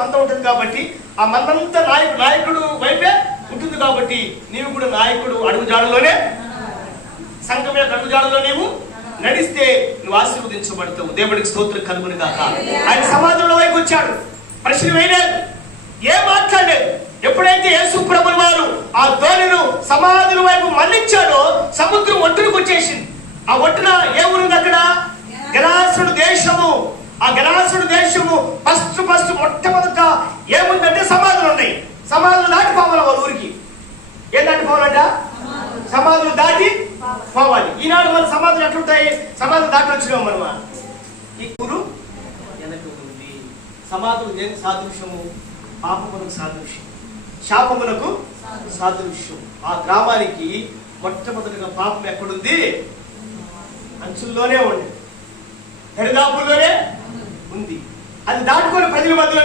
మంద ఉంటుంది కాబట్టి ఆ మందంతా నాయకుడు వైపే ఉంటుంది కాబట్టి నీవు కూడా నాయకుడు అడుగుజాడలోనే, సంఘం యొక్క అడుగుజాడలో నీవు నడిస్తే నువ్వు ఆశీర్వదించబడతావు. దేవుడికి స్తోత్రం కలుగును గాక. ఆయన సమాధుల వైపు వచ్చాడు, ప్రశ్న వేయలేదు, ఏం మాట్లాడలేదు. ఎప్పుడైతే యేసు ప్రభుల వారు ఆ ధోనిను సమాధుల వైపు మళ్లించాడో సముద్రం ఒట్టుకు వచ్చేసింది. ఆ ఒట్టున ఏ ఊరుంది అక్కడ? గెరాసుడు దేశము. ఆ గెరాసుడు దేశము ఫస్ట్ మొట్టమొదట ఏముందంటే సమాధులు ఉన్నాయి. సమాధులు దాటి పోవాలి వాళ్ళ ఊరికి. ఏం దాటి పోవాలంట? సమాధులు దాటి పోవాలి. ఈనాడు మన సమాధులు ఎట్లుంటాయి? సమాధులు దాటి వచ్చినాం మనమా. ఈ ఊరు వెనక ఉంది. సమాధులు దేనికి సాదృశ్యము? పాపములకు సాదృశ్యం, శాపములకు సాదృశ్యం. ఆ గ్రామానికి మొట్టమొదటిగా పాపం ఎక్కడుంది? అంచుల్లోనే ఉంది, దరిదాపుల్లోనే ఉంది. అది దాటుకొని ప్రజల మధ్యలో